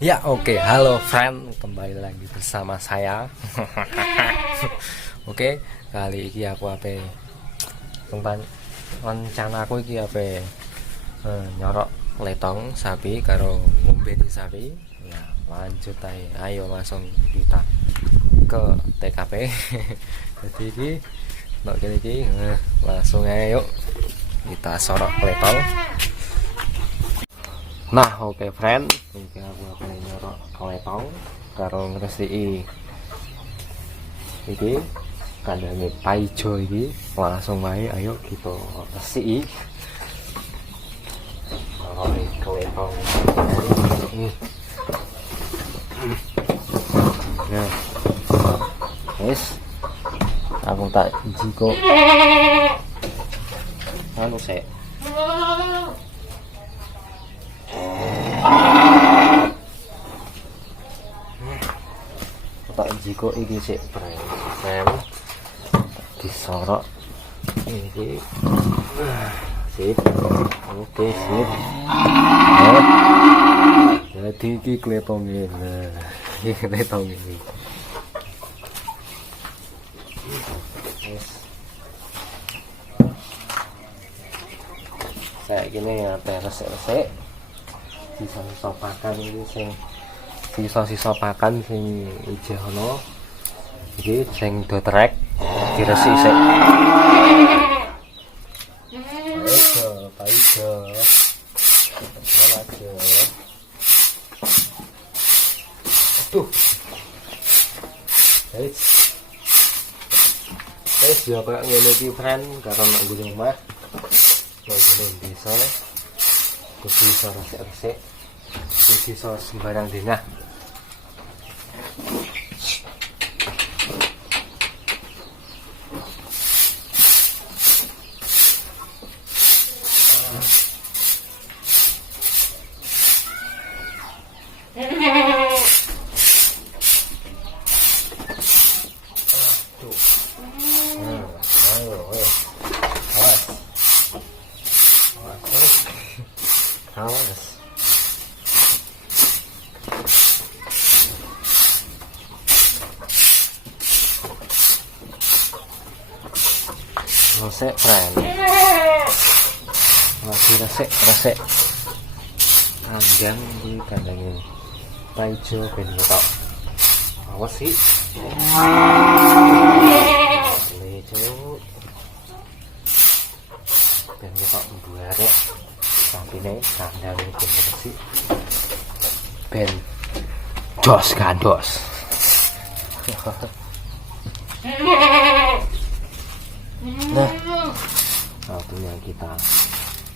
Ya oke, halo friend, kembali lagi bersama saya. Oke, kali ini aku tentang rencana aku iki nyorok letong sapi karo ngombeni sapi. Ya, lanjut aja. Ayo langsung kita ke TKP. Jadi ini langsung ayo kita sorok letong. Nah oke friend, ini aku nyorok letong karo ngresiki iki kandange paijo iki. Langsung wae ayo kita resiki letong. Nah wis aku tak jiko anu sik tak jiko iki sik prem disorok iki sip. Oke sip. Jadi iki kletonge iki kletonge iki saya gini ya resik-resik sisa pakan ini sisa pakan sing ijono iki sing do trek diresik sik. Paijo aduh guys ya kayak ngene iki friend karo nek ngene omah ngene bisa kudu iso resik-resik iso sembarang dina. Awas. Resik friend, masih resik kandang di kandangnya paijo ben ketok. Awas sih paijo ben ketok buarek sampine kandang ben resik ben jos gandos. Nah, satunya kita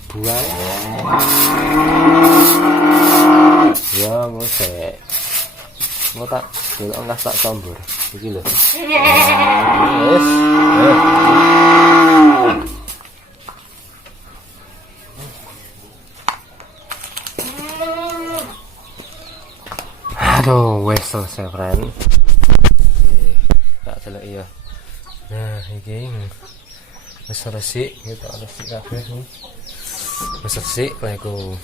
buang. Ya ngosek. Mau tak delok enggak tak campur. Iki lho. Wes. Aduh, wes selesai friend. Tak delok ya. Nah, iki wis resik, kita resik kabeh nih. Wis resik aku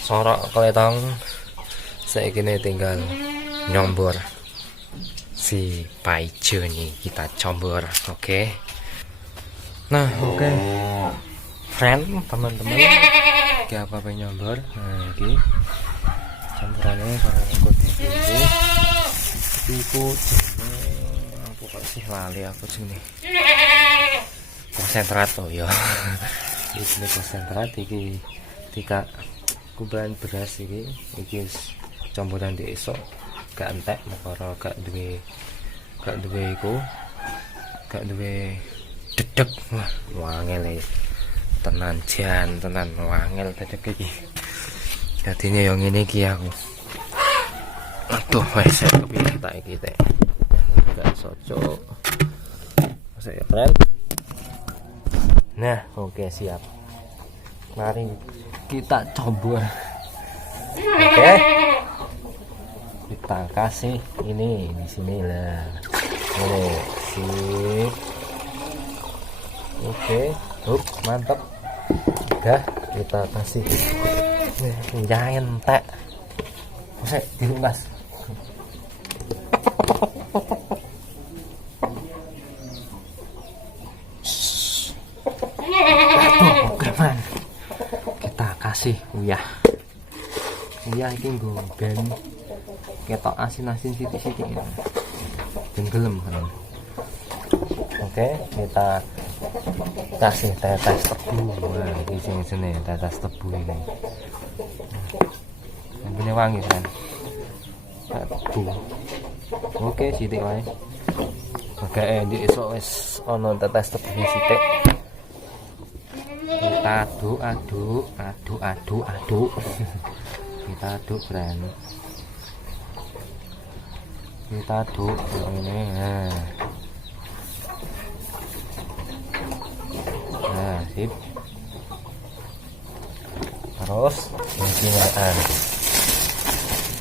sorok keletong. Saiki tinggal nyombor si paijo nih, kita combor, oke. Nah, oke. Friend, teman-teman, iki apa nyombor. Nah, iki campurannya karo ikut ini. Ikut aku kok sih lali aku sini. Konsentrat ya. Iki konsentrat iki 3 kumpulan beras iki campuran di esok gak entek perkara gak duwe dedeg. Wah wangel tenan wangel dedeg iki. Dadine yo ngene iki aku. Aduh wes kepilih tak iki teh. Gak cocok. Saya friend. Nah, oke siap. Mari kita coba. Oke. Kita kasih ini di sini lah. Oke, sip. Oke, mantap. Udah kita kasih. Jangan entek. Sik dilunas. Oke, man. Kita kasih uyah. Uyah iki nggo ben ketok asin-asin sithik-sithik. Ben gelem kan. Oke, kita kasih tetes tebu. Nah, ini sini tetes tebu ini. Ini wangi kan. Tebu. Oke, sithik wae. Oke, di esok wis ono tetes tebu sithik. Kita aduk. Kita aduk, friend. Kita aduk ini. Nah, sip. Terus jenengan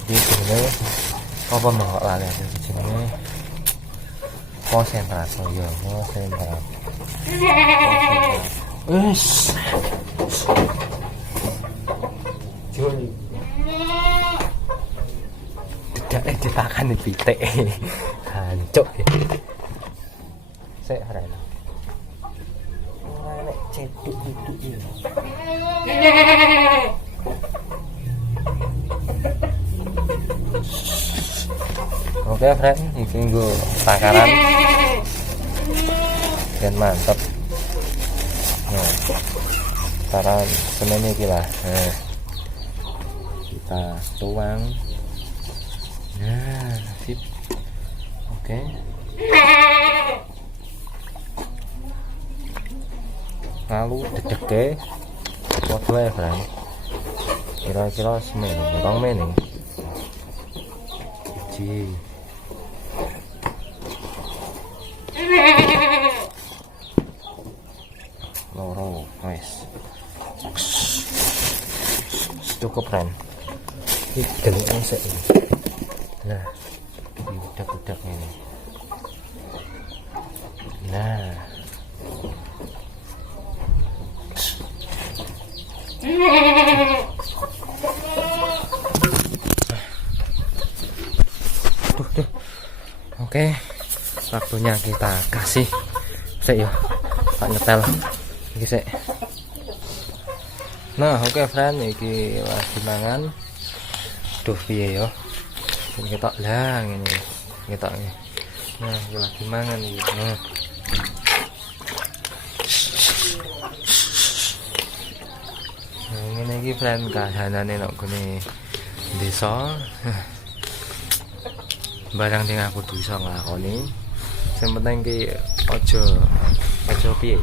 di sini apa mau lali di sini konsentrat. Oh iya, konsentrat. Juli tidak ditakan di pitik hancur ya. Saya harap nek ceduk iki. Oke, friend, iki nggo takaran dan mantap. Nah, takaran semene iki lah. Nah, kita tuang. Nah, sip. Oke. Lalu dedeke podo ya, friend. Kira-kira semene, rong mene. Ji. Loro, wes. Cukup, friend. Iki gelek sik. Nah, budak-budak ini. Nah. Tuh. Oke, waktunya kita kasih. Sik ya, tak nyetel. Iki sik. Nah, oke, friend, iki lagi mangan. Duh, piye ya? Kita lah ngene. Kita ini. Nah, iki lagi mangan iki. Nah. Ngene iki, friend, kahanane nek gone desa. Barang sing aku bisa nglakoni. Sing penting ki aja piye.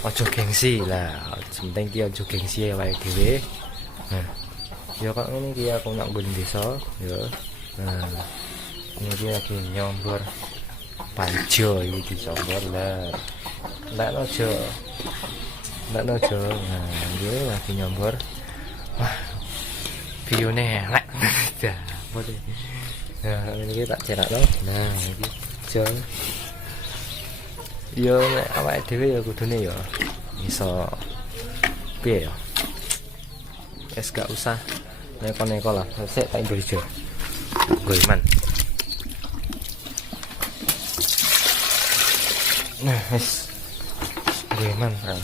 Aja gengsi lah. Sing penting ki aja gengsi awake dhewe. Nah, ya kok ngene iki aku nak nggon desa, ya. Nah, ini lagi nyombor panjo iki dicombor lah. Ndak nojo. Nah, iki lagi nyombor. Wah. View-ne elek. Dah, boleh. Nah, ini tak cerak loh. Nah, iki jol. Yo nek awake dhewe ya kudune ya iso piye ya. Wis gak usah neko-neko lah. Sik tak nggo ijo. Goiman. Nah, wis. Goiman, kan.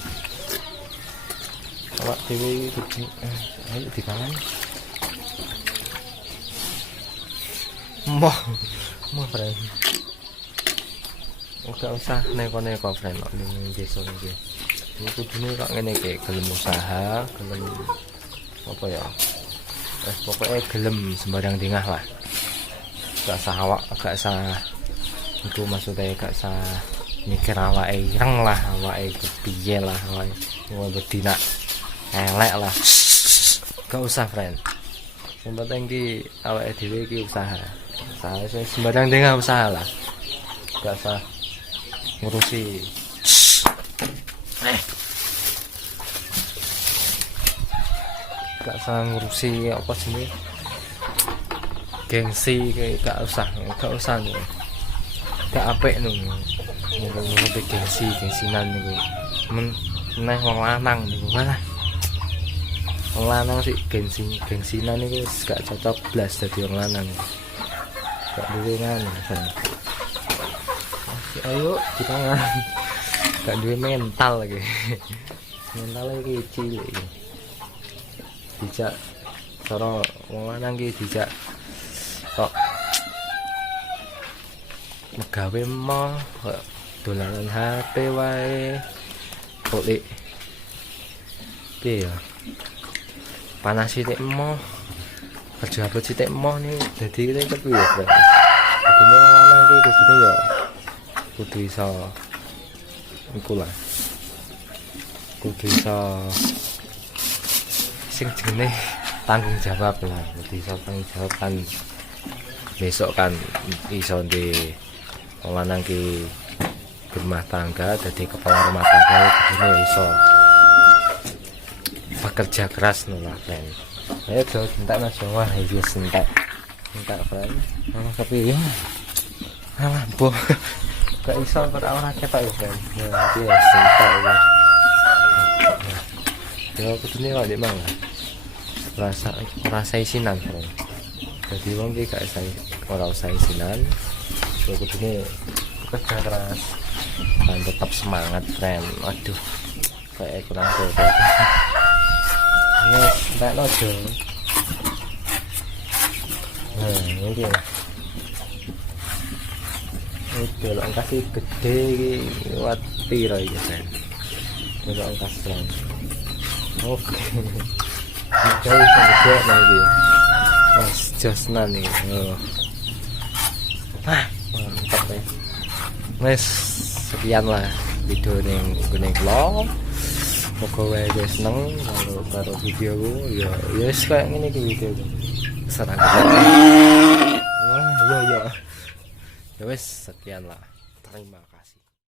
Awak dhewe iki ayo dipangan. Moh, friend. Gak usah neko-neko, friend, ning desa iki. Iki kudune kok ngene iki, gelem usaha, gelem apa ya? Wes pokoke gelem sembarang dingah lah. Gak usah itu maksudnya gak usah mikir awake ireng lah, awake kepiye lah, awake bedina elek lah. Gak usah, friend. Yang penting ki awake dhewe iki usaha sembarang dingah usaha lah. Gak usah ngurusi apa sih gengsi kayak gak usah nih. Gak apik nih ngomong gengsinan niku meneh wong lanang niku malah Wong lanang sih gengsinan itu gak cocok blas dadi wong lanang. Gak duwe nganu. Ayo dipangan. Gak duwe mental lagi. Mental lagi cilik iki. Dijak cara wong lanang iki dijak kok megawe mo kok dolanan HP wae. Kok piye ya? Panas sithik emoh kerja apa sithik emoh nih dadi kita kepiye Bro kudune wong lanang iki kudune ya kudu iso iku lah kudu iso sing jenenge tanggung jawab lah kudu iso tanggung jawab kan besok kan iso di wong lanang ki berumah tangga dadi kepala rumah tangga kudune iso bekerja keras nula friend. Ayo do entek Mas Jawa iki entek. Entek friend. Ana kepiye? Alah boh. Gak iso ora ketok ya friend. Ya iki ya entek iki. Ya kudune kok ndek mang. Rasa isinan friend. Dadi wong iki gak ora usah isinan. Ya kudune bekerja keras. Dan tetap semangat friend. Aduh. Kayak kurang kuat. Yes, tak lojo. Nah, ini. Ini lo kasih gede iki wat piro iki, Sen. Lo angkas lan. Oke. Jadi gede lagi. Mas Josnan nih. Oh. Mantap ya. Mas, sekian lah video ning vlog. Moga wae guys seneng karo videoku ya wis kayak ngene iki videoku. Serang. Wah, ya. Ya wis sekian lah. Terima kasih.